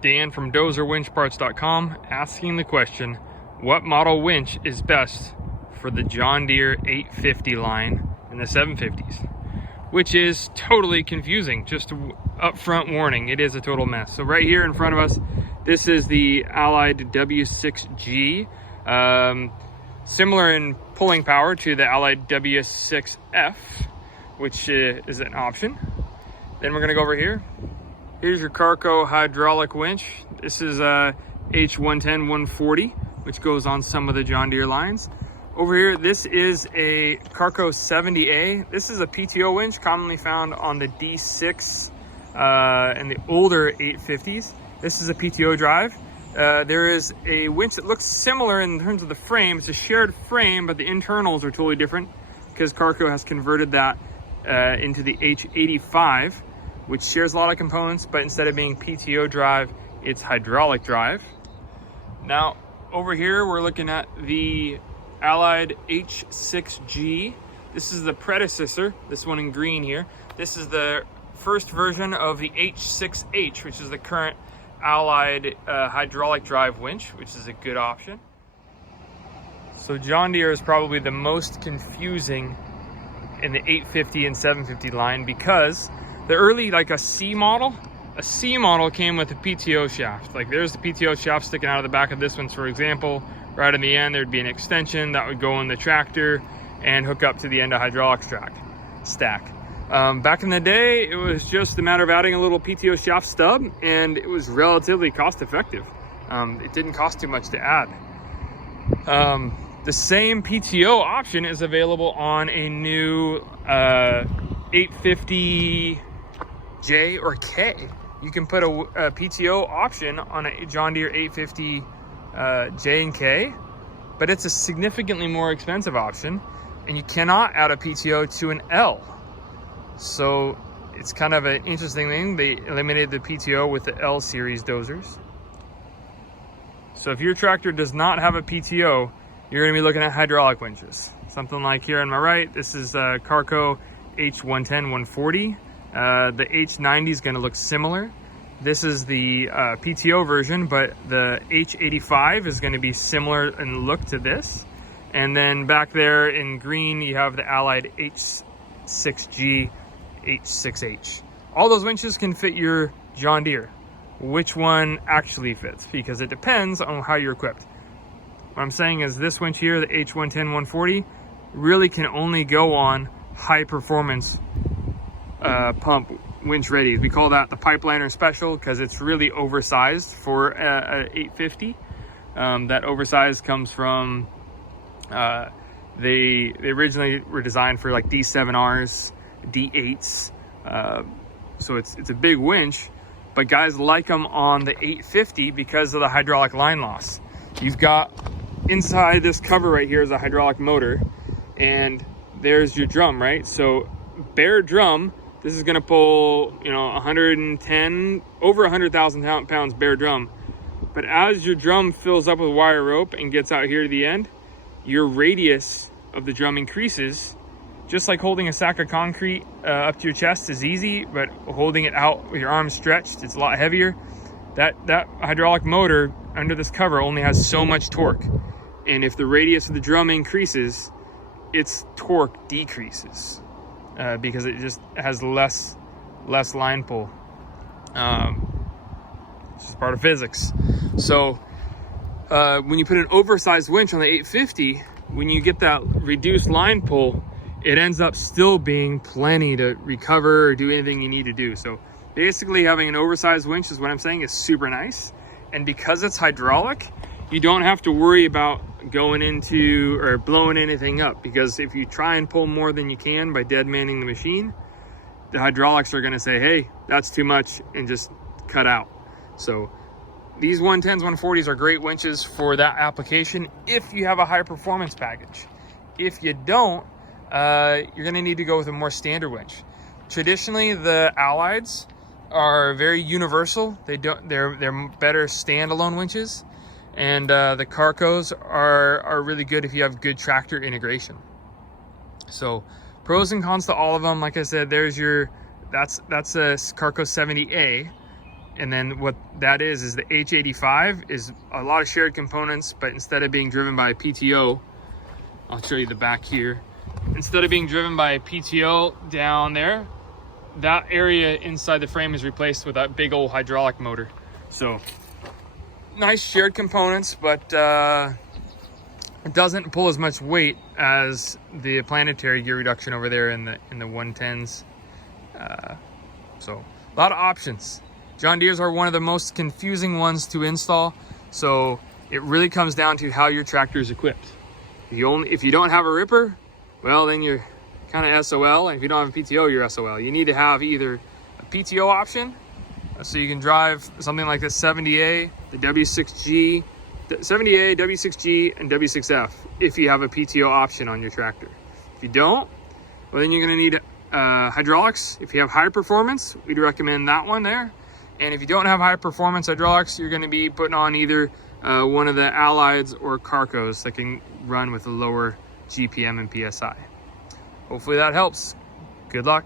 Dan from dozerwinchparts.com asking the question, what model winch is best for the John Deere 850 line and the 750s? Which is totally confusing. Just upfront warning, it is a total mess. So right here in front of us, this is the Allied W6G. Similar in pulling power to the Allied W6F, which is an option. Then we're gonna go over here. Here's your Carco hydraulic winch. This is a H110 140, which goes on some of the John Deere lines. Over here, this is a Carco 70A. This is a PTO winch commonly found on the D6 and the older 850s. This is a PTO drive. There is a winch that looks similar in terms of the frame. It's a shared frame, but the internals are totally different because Carco has converted that into the H85, which shares a lot of components, but instead of being PTO drive, it's hydraulic drive. Now, over here, we're looking at the Allied H6G. This is the predecessor, this one in green here. This is the first version of the H6H, which is the current Allied hydraulic drive winch, which is a good option. So John Deere is probably the most confusing in the 850 and 750 line because the early, like a C model came with a PTO shaft. Like there's the PTO shaft sticking out of the back of this one, for example. Right in the end, there'd be an extension that would go in the tractor and hook up to the end of hydraulics stack. Back in the day, it was just a matter of adding a little PTO shaft stub, and it was relatively cost effective. It didn't cost too much to add. The same PTO option is available on a new 850 J or K. You can put a PTO option on a John Deere 850 J and K, but it's a significantly more expensive option, and you cannot add a PTO to an L. So it's kind of an interesting thing. They eliminated the PTO with the L series dozers. So if your tractor does not have a PTO, you're going to be looking at hydraulic winches. Something like here on my right, this is a Carco H110 140. The H90 is going to look similar. This is the PTO version, but the H85 is going to be similar in look to this. And then back there in green, you have the Allied H6G, H6H. All those winches can fit your John Deere. Which one actually fits? Because it depends on how you're equipped. What I'm saying is this winch here, the H110 140, really can only go on high performance pump winch ready. We call that the pipeliner special because it's really oversized for a 850. That oversized comes from they originally were designed for like D7Rs, D8s, so it's a big winch, but guys like them on the 850 because of the hydraulic line loss. You've got inside this cover right here is a hydraulic motor, and there's your drum, right? So bare drum, this is gonna pull, 110, over 100,000 pounds bare drum. But as your drum fills up with wire rope and gets out here to the end, your radius of the drum increases. Just like holding a sack of concrete up to your chest is easy, but holding it out with your arms stretched, it's a lot heavier. That hydraulic motor under this cover only has so much torque. And if the radius of the drum increases, its torque decreases because it just has less line pull. It's just part of physics. So when you put an oversized winch on the 850, when you get that reduced line pull, it ends up still being plenty to recover or do anything you need to do. So basically having an oversized winch is what I'm saying is super nice. And because it's hydraulic, you don't have to worry about going into or blowing anything up, because if you try and pull more than you can by dead manning the machine, the hydraulics are going to say, hey, that's too much, and just cut out. So these 110s, 140s are great winches for that application if you have a high performance package. If you don't, you're going to need to go with a more standard winch. Traditionally, the Allieds are very universal. They're better standalone winches, and the Carcos are really good if you have good tractor integration. So pros and cons to all of them. Like I said, there's that's a Carco 70A, And then what that is the H85 is a lot of shared components, but instead of being driven by a PTO, I'll show you the back here. Instead of being driven by a PTO down there, that area inside the frame is replaced with that big old hydraulic motor. So nice shared components, but it doesn't pull as much weight as the planetary gear reduction over there in the 110s. So a lot of options. John Deere's are one of the most confusing ones to install. So it really comes down to how your tractor is equipped. If you don't have a ripper, well, then you're kind of SOL. And if you don't have a PTO, you're SOL. You need to have either a PTO option, so you can drive something like the 70A, the W6G, 70A, W6G, and W6F if you have a PTO option on your tractor. If you don't, well, then you're going to need hydraulics. If you have high performance, we'd recommend that one there. And if you don't have high performance hydraulics, you're going to be putting on either one of the Allieds or Carcos that can run with a lower GPM and PSI. Hopefully that helps. Good luck.